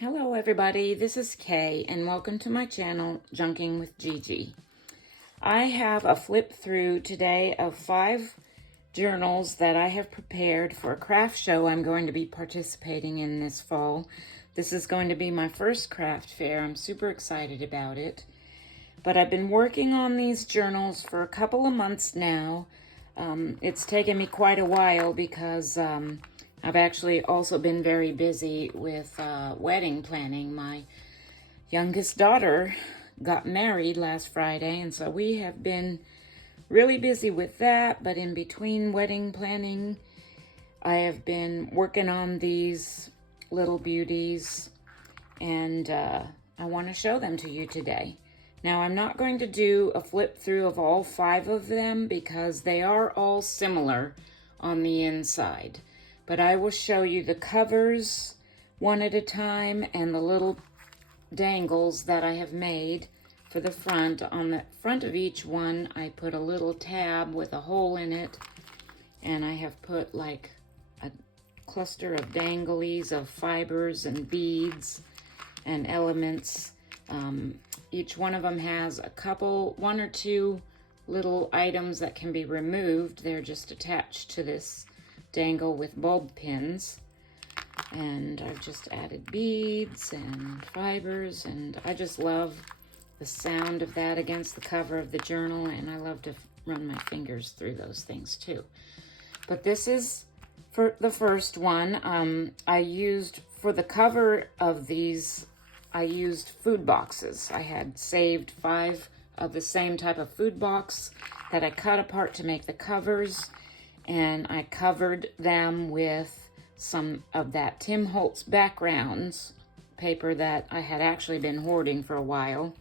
Hello everybody, this is Kay and welcome to my channel, Junking with Gigi. I have a flip through today of 5 journals that I have prepared for a craft show I'm going to be participating in this fall. This is going to be my first craft fair. I'm super excited about it. But I've been working on these journals for a couple of months now. It's taken me quite a while because I've actually also been very busy with wedding planning. My youngest daughter got married last Friday, and so we have been really busy with that. But in between wedding planning, I have been working on these little beauties, and I want to show them to you today. Now, I'm not going to do a flip through of all 5 of them because they are all similar on the inside. But I will show you the covers one at a time and the little dangles that I have made for the front. On the front of each one, I put a little tab with a hole in it, and I have put like a cluster of danglies of fibers and beads and elements. Each one of them has one or two little items that can be removed. They're just attached to this dangle with bulb pins. And I've just added beads and fibers, and I just love the sound of that against the cover of the journal, and I love to run my fingers through those things too. But this is for the first one. I used, for the cover of these, I used food boxes. I had saved 5 of the same type of food box that I cut apart to make the covers, and I covered them with some of that Tim Holtz backgrounds paper that I had actually been hoarding for a while.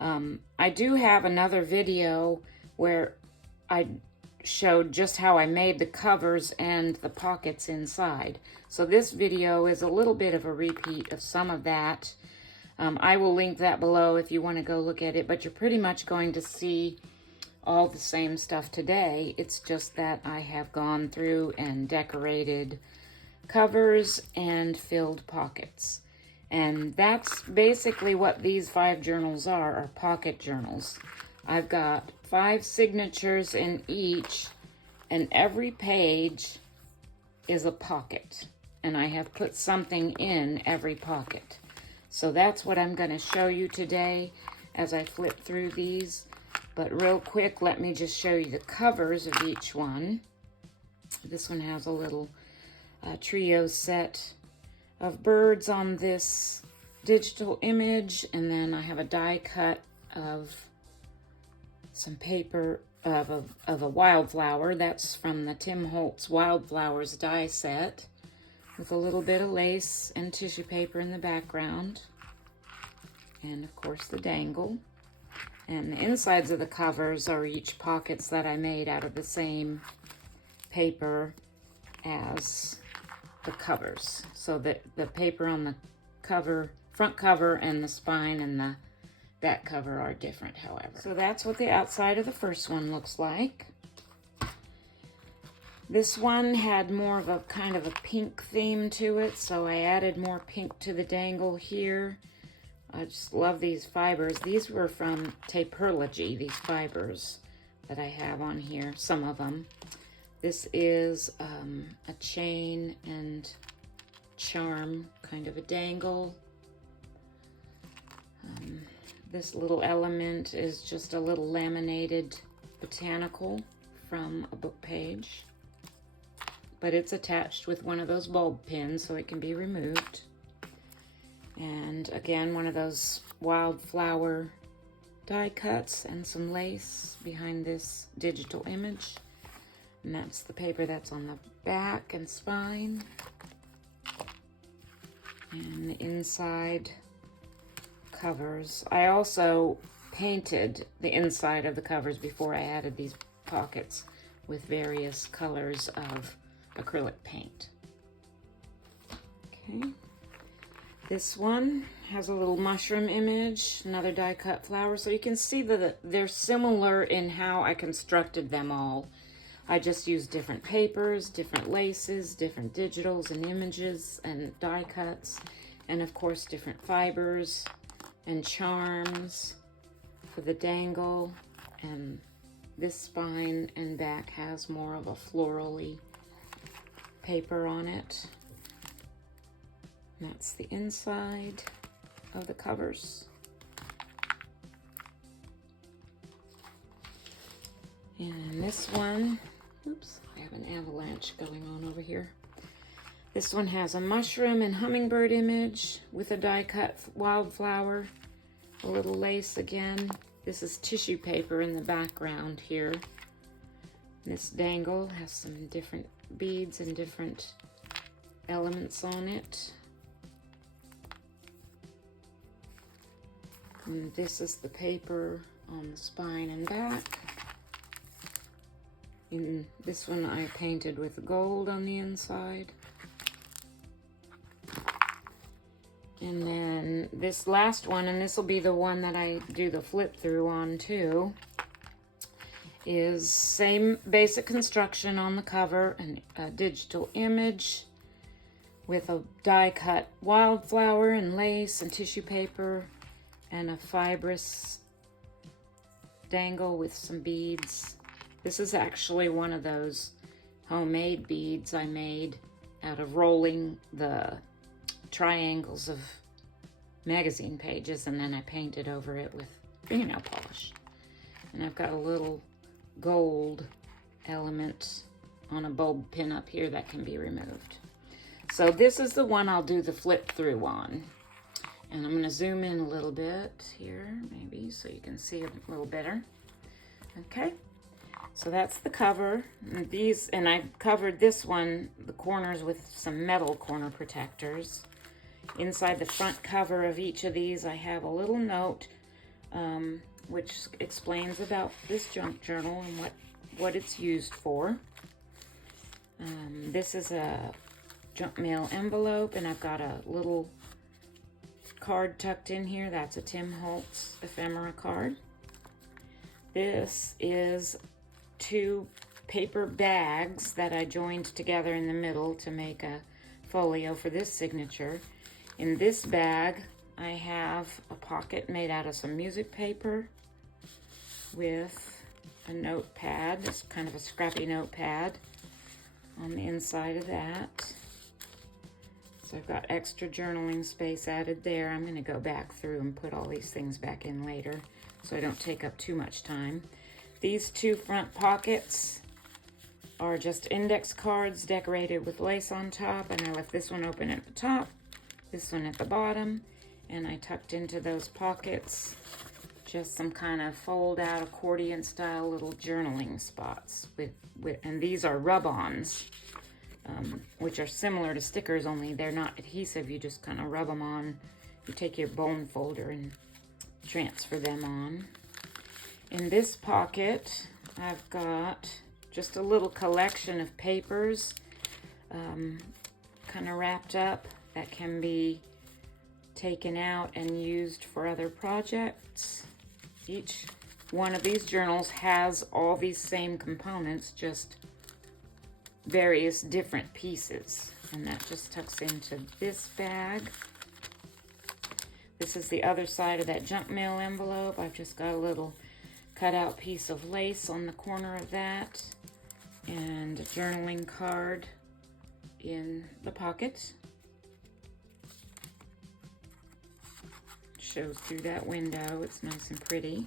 I do have another video where I showed just how I made the covers and the pockets inside. So this video is a little bit of a repeat of some of that. I will link that below if you want to go look at it, but you're pretty much going to see all the same stuff today. It's just that I have gone through and decorated covers and filled pockets. And that's basically what these 5 journals are pocket journals. I've got 5 signatures in each, and every page is a pocket. And I have put something in every pocket. So that's what I'm going to show you today as I flip through these. But real quick, let me just show you the covers of each one. This one has a little trio set of birds on this digital image, and then I have a die cut of some paper of a wildflower. That's from the Tim Holtz Wildflowers die set, with a little bit of lace and tissue paper in the background, and of course the dangle. And the insides of the covers are each pockets that I made out of the same paper as the covers. So that the paper on the cover, front cover, and the spine and the back cover are different, however. So that's what the outside of the first one looks like. This one had more of a kind of a pink theme to it, so I added more pink to the dangle here. I just love these fibers. These were from Taperlogy, these fibers that I have on here, some of them. This is a chain and charm kind of a dangle. This little element is just a little laminated botanical from a book page. But it's attached with one of those bulb pins so it can be removed. And again, one of those wildflower die cuts and some lace behind this digital image. And that's the paper that's on the back and spine. And the inside covers. I also painted the inside of the covers before I added these pockets with various colors of acrylic paint. Okay. This one has a little mushroom image, another die cut flower. So you can see that they're similar in how I constructed them all. I just used different papers, different laces, different digitals and images and die cuts, And of course, different fibers and charms for the dangle. And this spine and back has more of a florally paper on it. And that's the inside of the covers. And this one, oops, I have an avalanche going on over here. This one has a mushroom and hummingbird image with a die-cut wildflower, a little lace again. This is tissue paper in the background here. This dangle has some different beads and different elements on it. And this is the paper on the spine and back. And this one I painted with gold on the inside. And then this last one, and this will be the one that I do the flip through on too, is same basic construction on the cover, and a digital image with a die cut wildflower and lace and tissue paper and a fibrous dangle with some beads. This is actually one of those homemade beads I made out of rolling the triangles of magazine pages, and then I painted over it with fingernail polish. And I've got a little gold element on a bulb pin up here that can be removed. So this is the one I'll do the flip through on. And I'm going to zoom in a little bit here, maybe, so you can see a little better. Okay, so that's the cover. And these, and I covered this one, the corners, with some metal corner protectors. Inside the front cover of each of these, I have a little note which explains about this junk journal and what it's used for. This is a junk mail envelope, and I've got a little card tucked in here. That's a Tim Holtz ephemera card. This is 2 paper bags that I joined together in the middle to make a folio for this signature. In this bag, I have a pocket made out of some music paper with a notepad. It's kind of a scrappy notepad on the inside of that. So I've got extra journaling space added there. I'm going to go back through and put all these things back in later so I don't take up too much time. These 2 front pockets are just index cards decorated with lace on top, and I left this one open at the top, this one at the bottom, and I tucked into those pockets just some kind of fold out accordion style little journaling spots and these are rub-ons, which are similar to stickers, only they're not adhesive. You just kind of rub them on. You take your bone folder and transfer them on. In this pocket, I've got just a little collection of papers kind of wrapped up that can be taken out and used for other projects. Each one of these journals has all these same components, just various different pieces. And that just tucks into this bag. This is the other side of that junk mail envelope. I've just got a little cutout piece of lace on the corner of that and a journaling card in the pocket. Shows through that window. It's nice and pretty.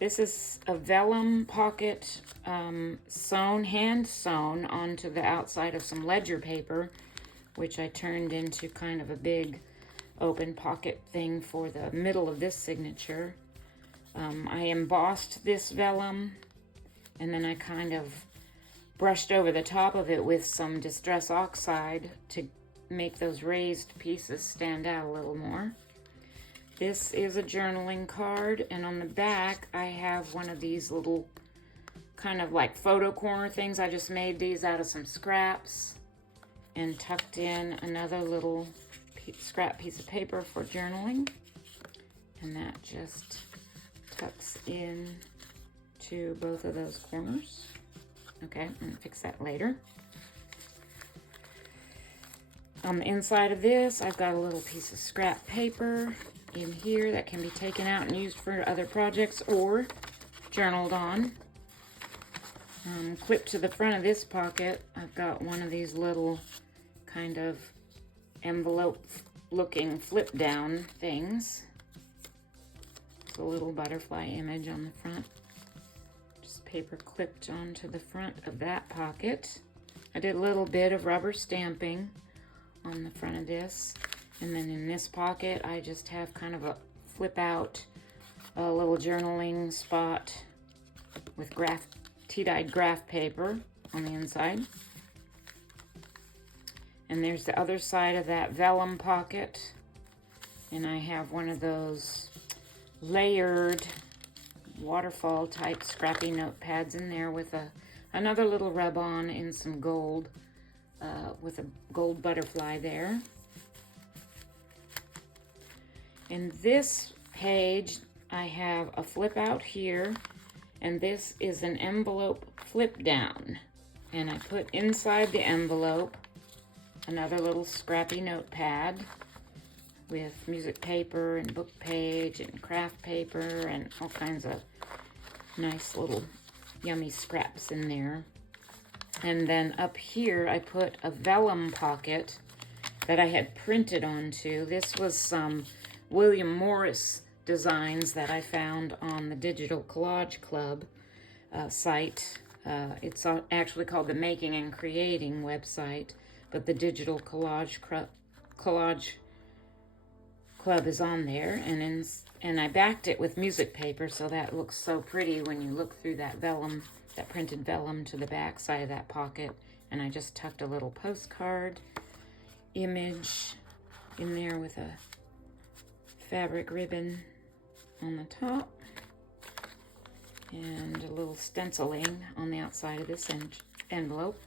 This is a vellum pocket sewn, hand sewn onto the outside of some ledger paper, which I turned into kind of a big open pocket thing for the middle of this signature. I embossed this vellum, and then I kind of brushed over the top of it with some Distress Oxide to make those raised pieces stand out a little more. This is a journaling card, and on the back I have one of these little kind of like photo corner things. I just made these out of some scraps and tucked in another little scrap piece of paper for journaling, and that just tucks in to both of those corners. Okay, I'm gonna fix that later. On the inside of this, I've got a little piece of scrap paper in here that can be taken out and used for other projects or journaled on. Clipped to the front of this pocket, I've got one of these little kind of envelope looking flip down things. It's a little butterfly image on the front. Just paper clipped onto the front of that pocket. I did a little bit of rubber stamping on the front of this. And then in this pocket, I just have kind of a flip out, a little journaling spot with tea-dyed graph paper on the inside. And there's the other side of that vellum pocket. And I have one of those layered waterfall type scrappy notepads in there with another little rub-on in some gold, with a gold butterfly there. In this page, I have a flip out here, and this is an envelope flip down. And I put inside the envelope another little scrappy notepad with music paper and book page and craft paper and all kinds of nice little yummy scraps in there. And then up here I put a vellum pocket that I had printed onto. This was some William Morris designs that I found on the Digital Collage Club site. It's actually called the Making and Creating website, but the Digital Collage Club is on there, and I backed it with music paper, so that looks so pretty when you look through that vellum, that printed vellum to the back side of that pocket. And I just tucked a little postcard image in there with a fabric ribbon on the top and a little stenciling on the outside of this envelope.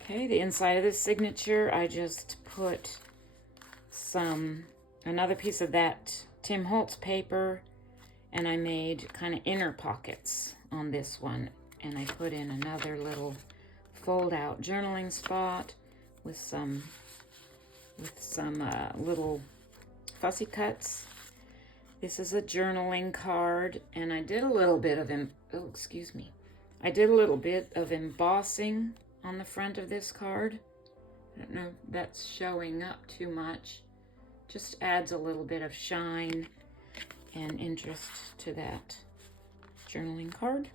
Okay, the inside of this signature, I just put another piece of that Tim Holtz paper, and I made kind of inner pockets on this one, and I put in another little fold out journaling spot with some little fussy cuts. This is a journaling card, and I did a little bit of embossing on the front of this card. I don't know if that's showing up too much. Just adds a little bit of shine and interest to that journaling card.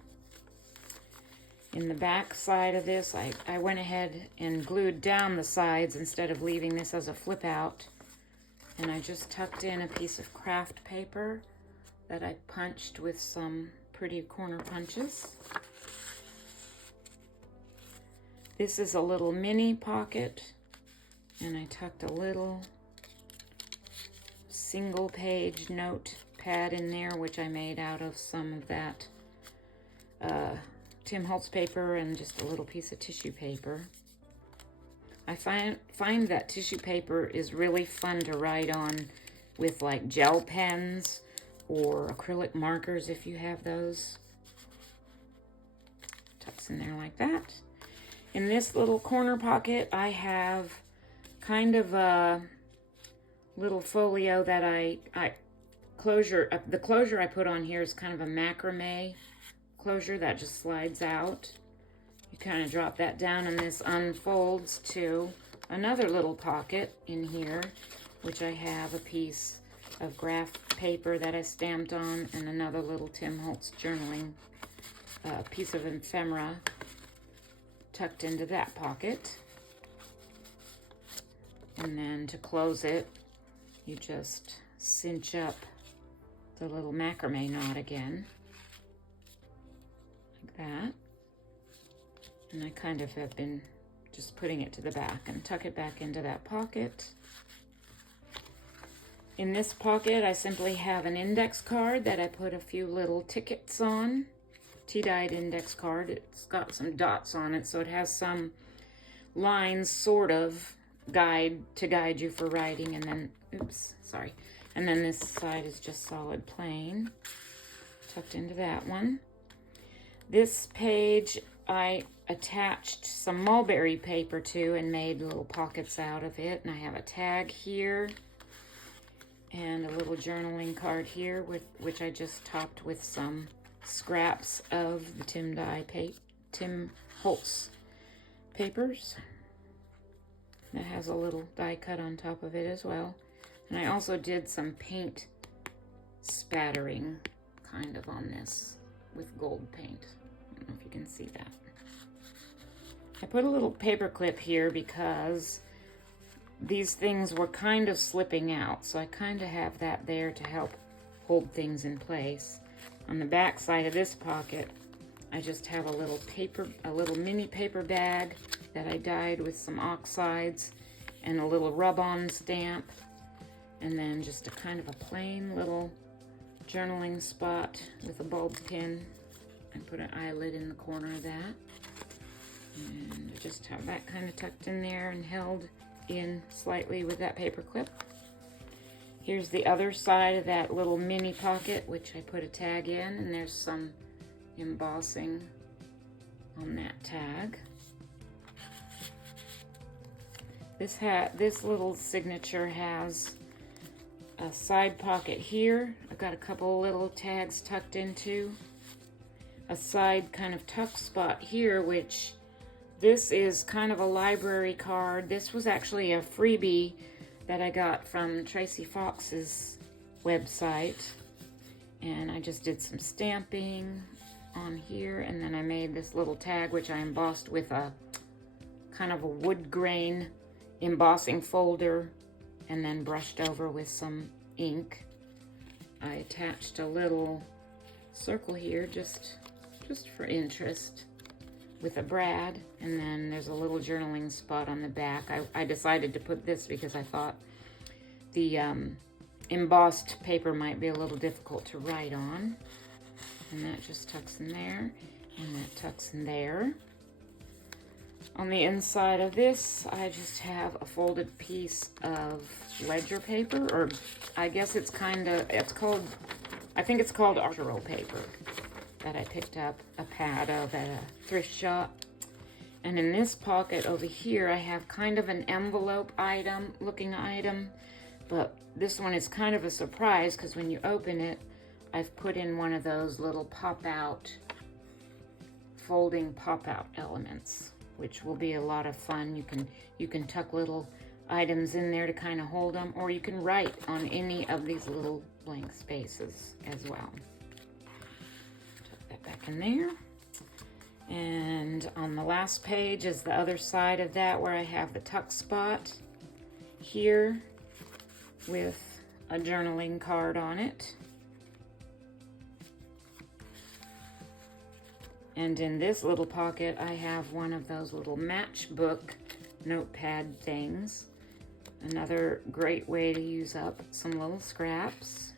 In the back side of this, I went ahead and glued down the sides instead of leaving this as a flip out. And I just tucked in a piece of craft paper that I punched with some pretty corner punches. This is a little mini pocket, and I tucked a little single page notepad in there, which I made out of some of that Tim Holtz paper and just a little piece of tissue paper. I find that tissue paper is really fun to write on with like gel pens or acrylic markers if you have those. Tucks in there like that. In this little corner pocket, I have kind of a little folio that the closure I put on here is kind of a macrame closure that just slides out. You kind of drop that down, and this unfolds to another little pocket in here, which I have a piece of graph paper that I stamped on and another little Tim Holtz journaling piece of ephemera tucked into that pocket. And then to close it, you just cinch up the little macrame knot again, like that. And I kind of have been just putting it to the back and tuck it back into that pocket. In this pocket, I simply have an index card that I put a few little tickets on. Tea-dyed index card. It's got some dots on it, so it has some lines sort of guide you for writing, and then and then this side is just solid plain tucked into that one. This page I attached some mulberry paper to and made little pockets out of it. And I have a tag here and a little journaling card here, which I just topped with some scraps of the Tim Holtz papers. That has a little die cut on top of it as well. And I also did some paint spattering kind of on this with gold paint. I don't know if you can see that. I put a little paper clip here because these things were kind of slipping out, so I kind of have that there to help hold things in place. On the back side of this pocket, I just have a little mini paper bag that I dyed with some oxides and a little rub-on stamp, and then just a kind of a plain little journaling spot with a bulb pin. I put an eyelid in the corner of that, and I just have that kind of tucked in there and held in slightly with that paper clip. Here's the other side of that little mini pocket, which I put a tag in, and there's some embossing on that tag. This little signature has a side pocket here. I've got a couple little tags tucked into a side kind of tuck spot here, which this is kind of a library card. This was actually a freebie that I got from Tracy Fox's website, and I just did some stamping on here, and then I made this little tag which I embossed with a kind of a wood grain embossing folder and then brushed over with some ink. I attached a little circle here just for interest with a brad, and then there's a little journaling spot on the back. I decided to put this because I thought the embossed paper might be a little difficult to write on. And that just tucks in there, and that tucks in there. On the inside of this, I just have a folded piece of ledger paper, or I guess I think it's called Arturo paper, that I picked up a pad of at a thrift shop. And in this pocket over here, I have kind of an envelope looking item, but this one is kind of a surprise because when you open it, I've put in one of those little folding pop-out elements, which will be a lot of fun. You can tuck little items in there to kind of hold them, or you can write on any of these little blank spaces as well. Tuck that back in there. And on the last page is the other side of that, where I have the tuck spot here with a journaling card on it. And in this little pocket, I have one of those little matchbook notepad things. Another great way to use up some little scraps.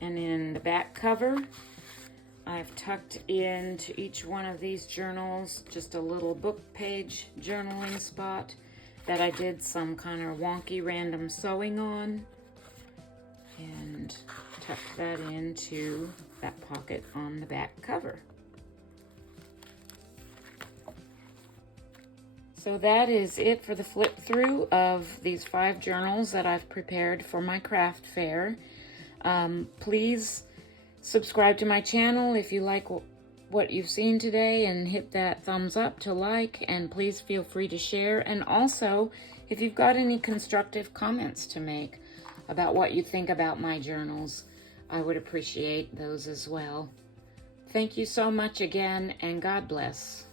And in the back cover, I've tucked into each one of these journals just a little book page journaling spot that I did some kind of wonky random sewing on, and tucked that into that pocket on the back cover. So that is it for the flip through of these 5 journals that I've prepared for my craft fair. Please subscribe to my channel if you like what you've seen today, and hit that thumbs up to like, and please feel free to share. And also, if you've got any constructive comments to make about what you think about my journals, I would appreciate those as well. Thank you so much again, and God bless.